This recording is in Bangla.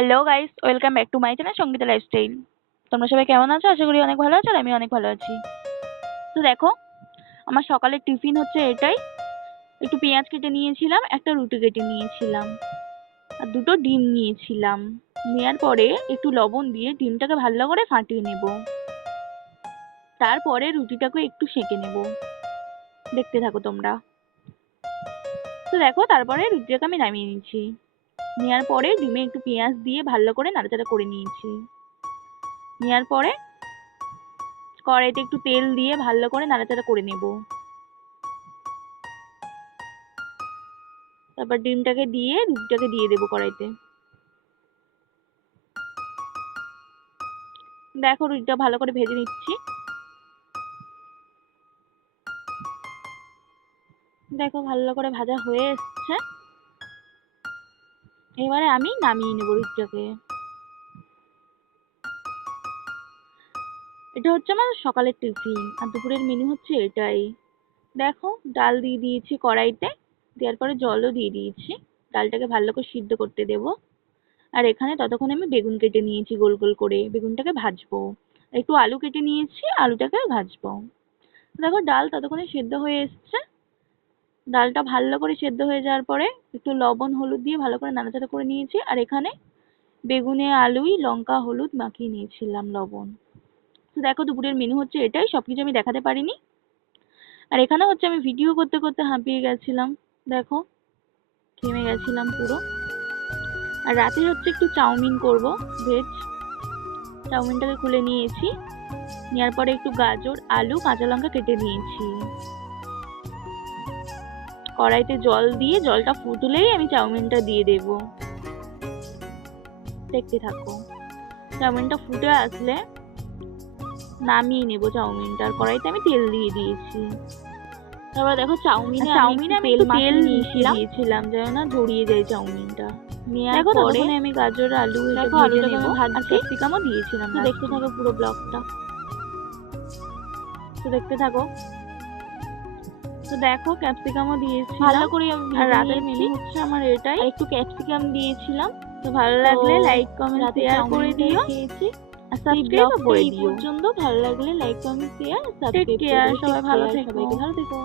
Hello guys, welcome back to my channel Sangeeta lifestyle. তোমরা সবাই কেমন আছো? আশা করি অনেক ভালো আছো, আর আমি অনেক ভালো আছি। তো দেখো, আমার সকালের টিফিন হচ্ছে এটাই। একটু পেঁয়াজ কেটে নিয়েছিলাম, একটা রুটি কেটে নিয়েছিলাম, আর দুটো ডিম নিয়েছিলাম। নেওয়ার পরে একটু লবণ দিয়ে ডিমটাকে ভালো করে ফাটিয়ে নেব। তারপরে রুটিটাকে একটু সেঁকে নেব। দেখতে থাকো তোমরা। তো দেখো, তারপরে রুটিটাকে আমি নামিয়ে নিয়েছি। নেওয়ার পরে ডিমে একটু পেঁয়াজ দিয়ে ভালো করে নাড়াচাড়া করে নিয়েছি। নেওয়ার পরে কড়াইতে একটু তেল দিয়ে ভালো করে নাড়াচাড়া করে নেব। তারপর ডিমটাকে দিয়ে রুটিটাকে দিয়ে দেবো কড়াইতে। দেখো, রুটিটা ভালো করে ভেজে নিচ্ছি। দেখো, ভালো করে ভাজা হয়ে এসছে। এবারে আমি নামিয়ে নেবো রুটিটাকে। এটা হচ্ছে আমার সকালের টিফিন, আর দুপুরের মেনু হচ্ছে এটাই। দেখো, ডাল দিয়ে দিয়েছি কড়াইতে, দেওয়ার পরে জলও দিয়ে দিয়েছি। ডালটাকে ভালো করে সিদ্ধ করতে দেবো। আর এখানে ততক্ষণ আমি বেগুন কেটে নিয়েছি গোল গোল করে, বেগুনটাকে ভাজবো। একটু আলু কেটে নিয়েছি, আলুটাকে ভাজবো। দেখো, ডাল ততক্ষণে সেদ্ধ হয়ে এসছে। ডালটা ভালো করে সেদ্ধ হয়ে যাওয়ার পরে একটু লবণ হলুদ দিয়ে ভালো করে নাড়াচাড়া করে নিয়েছি। আর এখানে বেগুনে আলুই লঙ্কা হলুদ মাখিয়ে নিয়েছিলাম, লবণ। তো দেখো, দুপুরের মেনু হচ্ছে এটাই। সবকিছু আমি দেখাতে পারিনি। আর এখানে হচ্ছে আমি ভিডিও করতে করতে হাঁপিয়ে গেছিলাম। দেখো, ঘেমে গেছিলাম পুরো। আর রাতে হচ্ছে একটু চাউমিন করব, ভেজ। চাউমিনটাকে খুলে নিয়েছি। নেওয়ার পরে একটু গাজর আলু কাঁচা লঙ্কা কেটে নিয়েছি। কড়াইতে জল দিয়ে জলটা ফুটলেই আমি চাউমিনটা দিয়ে দেব। দেখতে থাকো। চাউমিনটা ফুটে আসলে নামিয়ে নেব চাউমিনটা। আর কড়াইতে আমি তেল দিয়ে দিয়েছি। তারপর দেখো, চাউমিনে আমি একটু তেল দিয়েছিলাম যেন না জড়িয়ে যায় চাউমিনটা। দেখো, ততক্ষণে আমি গাজর আলু আলুটাকে আমি ভাজছি, ক্যাপসিকামও দিয়েছিলাম। তো দেখতে থাকো পুরো ব্লগটা। তো দেখতে থাকো। তো দেখো, ক্যাপসিকামও দিয়েছি ভালো করে। আর রাতের মেনু হচ্ছে আমার এটাই। একটু ক্যাপসিকাম দিয়েছিলাম। তো ভালো লাগলে লাইক কমেন্ট শেয়ার করে দিও। আর সাবস্ক্রাইব করে দিও। পর্যন্ত ভালো লাগলে লাইক কমেন্ট শেয়ার সাবস্ক্রাইব করে দিও। সবাই ভালো থেকো।